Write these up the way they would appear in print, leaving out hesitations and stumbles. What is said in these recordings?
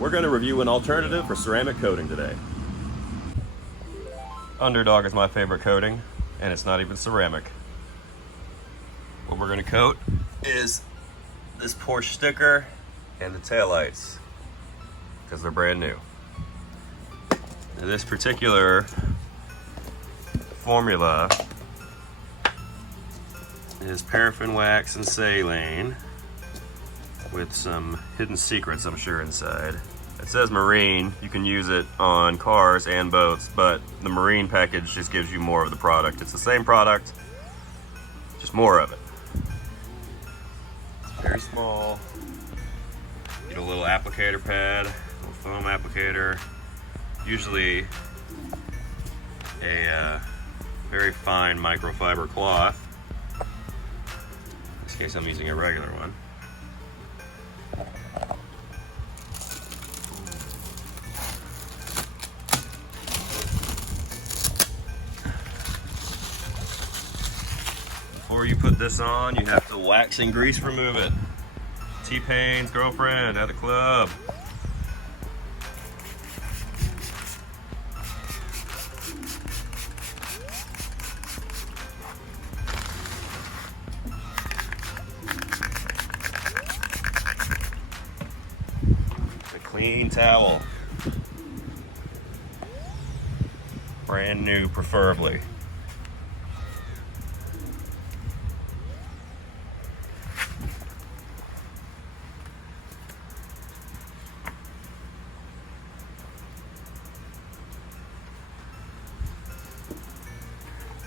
We're going to review an alternative for ceramic coating today. UndrDog is my favorite coating, and it's not even ceramic. What we're going to coat is this Porsche sticker and the taillights, because they're brand new. Now, this particular formula is paraffin wax and saline with some hidden secrets, I'm sure, inside. It says marine. You can use it on cars and boats, but the marine package just gives you more of the product. It's the same product, just more of it. It's very small. Get a little applicator pad, a little foam applicator, usually a very fine microfiber cloth. In this case, I'm using a regular one. Before you put this on, you have to wax and grease remove it. T-Pain's girlfriend at the club. A clean towel. Brand new, preferably.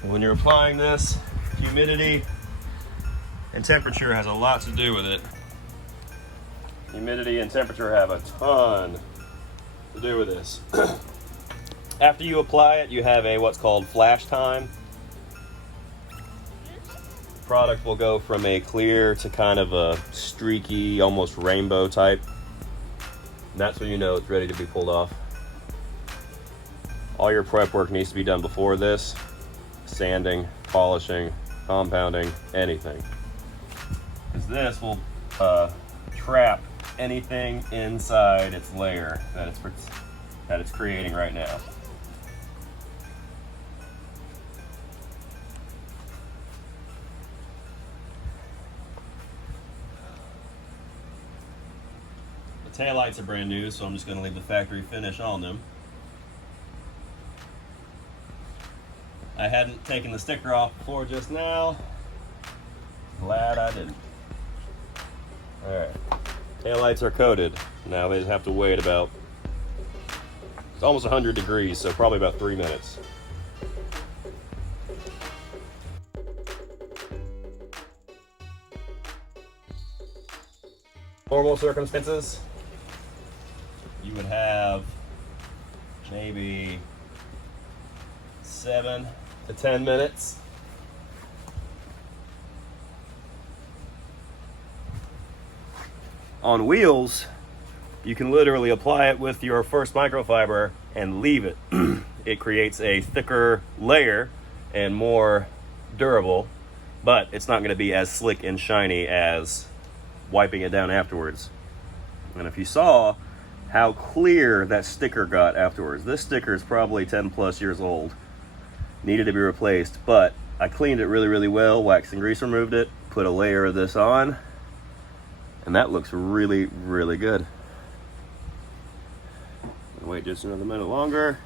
When you're applying this, humidity and temperature has a lot to do with it. Humidity and temperature have a ton to do with this. After you apply it, you have what's called flash time. The product will go from a clear to kind of a streaky, almost rainbow type. And that's when you know it's ready to be pulled off. All your prep work needs to be done before this. Sanding, polishing, compounding, anything. Because this will trap anything inside its layer that it's creating right now. The taillights are brand new, so I'm just going to leave the factory finish on them. I hadn't taken the sticker off before just now. Glad I didn't. Alright. Taillights are coated. Now they just have to wait about, it's almost 100 degrees, so probably about 3 minutes. Normal circumstances, you would have maybe 7 to 10 minutes. On wheels, you can literally apply it with your first microfiber and leave it. It creates a thicker layer and more durable, but it's not going to be as slick and shiny as wiping it down afterwards. And if you saw how clear that sticker got afterwards, this sticker is probably 10 plus years old. Needed to be replaced, but I cleaned it really, really well, wax and grease removed it, put a layer of this on, and that looks really, really good. Wait just another minute longer,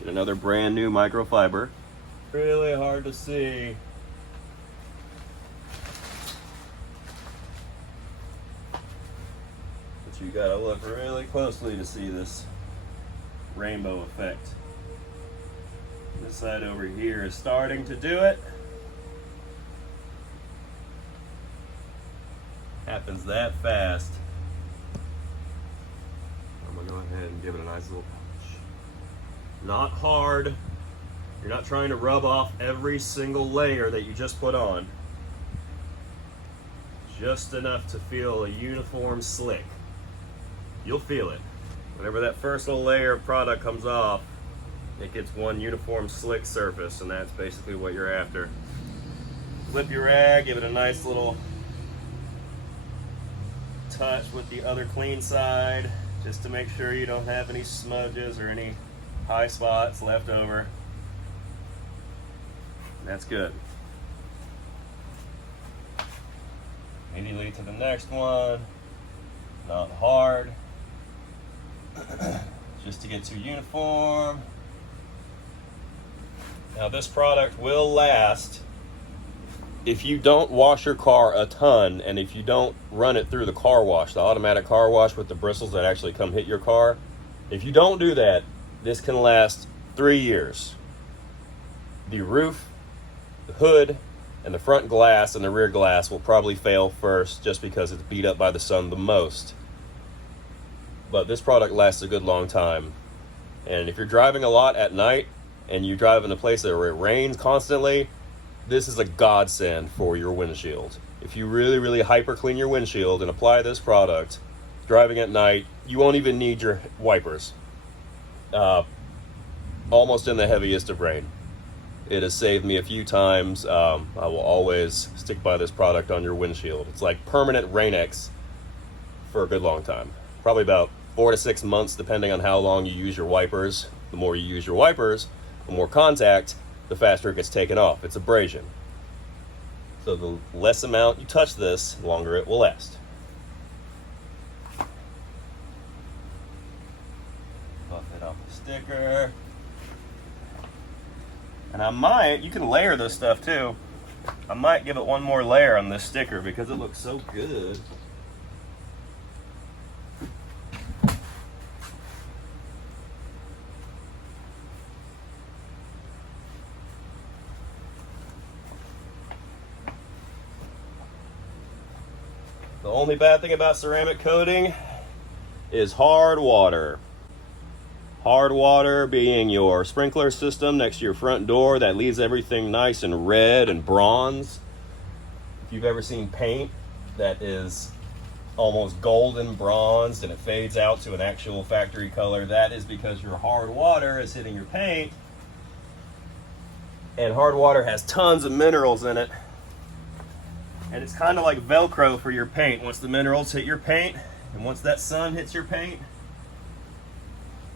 get another brand new microfiber. Really hard to see. But you gotta look really closely to see this rainbow effect. This side over here is starting to do it. Happens that fast. I'm gonna go ahead and give it a nice little polish. Not hard. You're not trying to rub off every single layer that you just put on. Just enough to feel a uniform slick. You'll feel it. Whenever that first little layer of product comes off, it gets one uniform slick surface, and that's basically what you're after. Flip your rag, give it a nice little touch with the other clean side. just to make sure you don't have any smudges or any high spots left over. That's good. Immediately to the next one. Not hard. Just to get to uniform. Now this product will last if you don't wash your car a ton, and if you don't run it through the car wash, the automatic car wash with the bristles that actually come hit your car. If you don't do that, this can last 3 years. The roof, the hood, and the front glass and the rear glass will probably fail first just because it's beat up by the sun the most. But this product lasts a good long time. And if you're driving a lot at night and you drive in a place where it rains constantly, this is a godsend for your windshield. If you really, really hyper clean your windshield and apply this product, driving at night, you won't even need your wipers. Almost in the heaviest of rain. It has saved me a few times. I will always stick by this product on your windshield. It's like permanent Rain-X for a good long time. Probably about 4 to 6 months, depending on how long you use your wipers. The more you use your wipers, the more contact, the faster it gets taken off. It's abrasion. So the less amount you touch this, the longer it will last. Buff it off the sticker. And I might, you can layer this stuff too. I might give it one more layer on this sticker because it looks so good. The only bad thing about ceramic coating is hard water. Hard water being your sprinkler system next to your front door that leaves everything nice and red and bronze. If you've ever seen paint that is almost golden bronzed and it fades out to an actual factory color, that is because your hard water is hitting your paint. And hard water has tons of minerals in it. And it's kind of like Velcro for your paint. Once the minerals hit your paint, and once that sun hits your paint,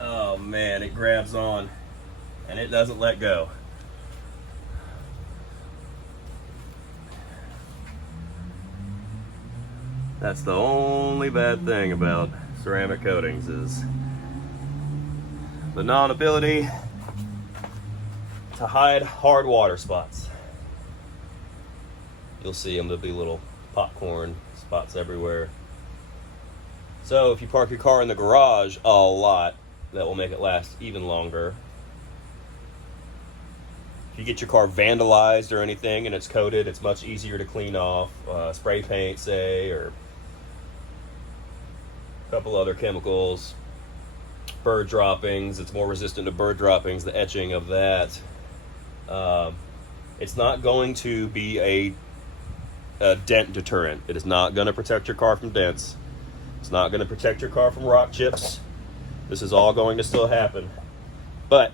oh man, it grabs on and it doesn't let go. That's the only bad thing about ceramic coatings, is the non-ability to hide hard water spots. You'll see them, there'll be little popcorn spots everywhere. So if you park your car in the garage a lot, that will make it last even longer. If you get your car vandalized or anything and it's coated, it's much easier to clean off. Spray paint, say, or a couple other chemicals. Bird droppings, it's more resistant to bird droppings, the etching of that. It's not going to be a dent deterrent. It is not going to protect your car from dents. It's not going to protect your car from rock chips. This is all going to still happen. But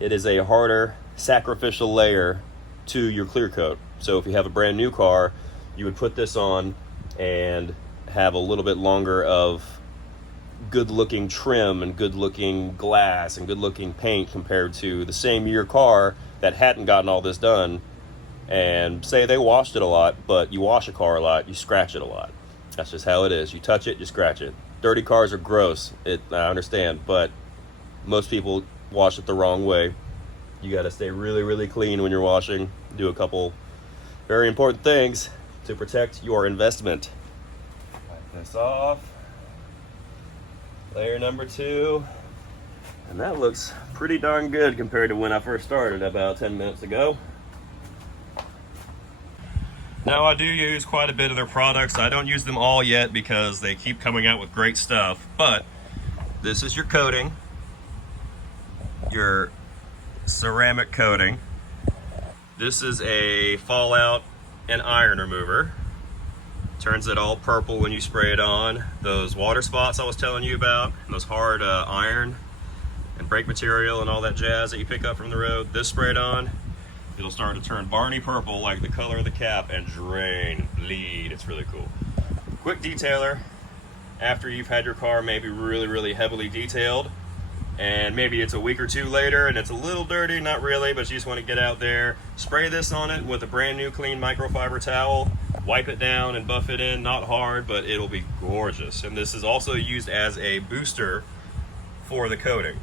it is a harder, sacrificial layer to your clear coat. So if you have a brand new car, you would put this on and have a little bit longer of good looking trim and good looking glass and good looking paint compared to the same year car that hadn't gotten all this done. And say they washed it a lot, but you wash a car a lot, you scratch it a lot. That's just how it is. You touch it, you scratch it. Dirty cars are gross, I understand, but most people wash it the wrong way. You gotta stay really, really clean when you're washing. Do a couple very important things to protect your investment. Wipe this off. Layer number 2. And that looks pretty darn good compared to when I first started about 10 minutes ago. Now I do use quite a bit of their products. I don't use them all yet because they keep coming out with great stuff, but this is your coating, your ceramic coating. This is a fallout and iron remover. Turns it all purple when you spray it on. Those water spots I was telling you about, those hard iron and brake material and all that jazz that you pick up from the road, this sprayed on, it'll start to turn Barney purple like the color of the cap and drain, bleed. It's really cool. Quick detailer. after you've had your car maybe really heavily detailed, and maybe it's a week or two later and it's a little dirty, not really, but you just want to get out there, spray this on it with a brand new clean microfiber towel, wipe it down and buff it in, not hard, but it'll be gorgeous. And this is also used as a booster for the coating.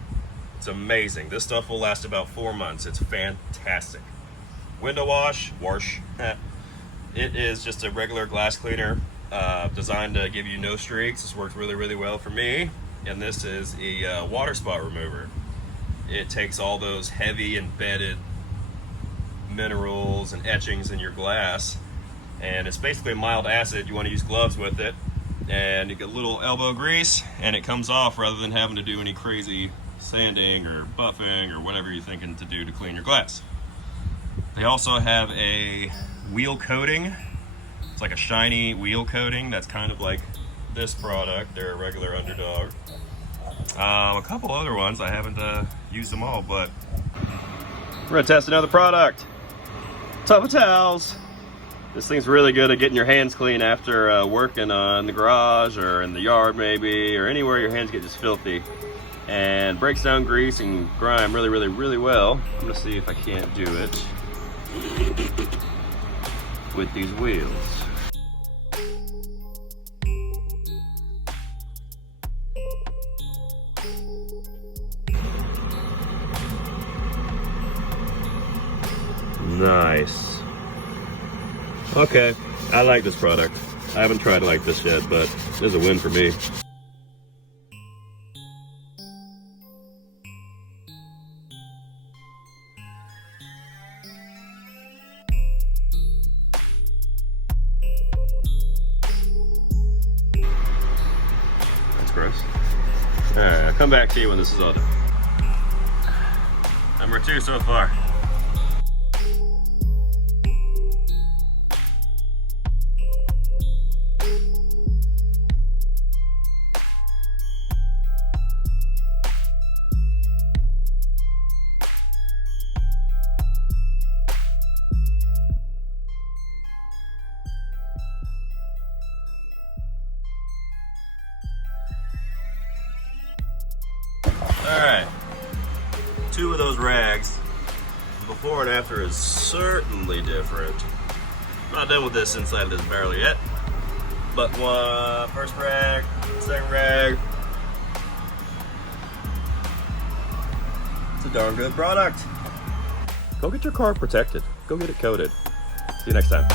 It's amazing. This stuff will last about 4 months. It's fantastic. Window wash. It is just a regular glass cleaner designed to give you no streaks. This works really well for me. And this is a water spot remover. It takes all those heavy embedded minerals and etchings in your glass, and it's basically a mild acid. You want to use gloves with it, and you get a little elbow grease and it comes off rather than having to do any crazy sanding or buffing or whatever you're thinking to do to clean your glass. They also have a wheel coating. It's like a shiny wheel coating that's kind of like this product. They're a regular UndrDog. A couple other ones, I haven't used them all, but we're gonna test another product. Tub towels. This thing's really good at getting your hands clean after working on the garage or in the yard maybe, or anywhere your hands get just filthy, and breaks down grease and grime really well. I'm gonna see if I can't do it with these wheels. Nice. Okay, I like this product. I haven't tried it like this yet, but there's a win for me. That's gross. Alright, I'll come back to you when this is all done. Number 2 so far. Alright, 2 of those rags. Before and after is certainly different. Not done with this inside of this barrel yet. But first rag, second rag. It's a darn good product. Go get your car protected. Go get it coated. See you next time.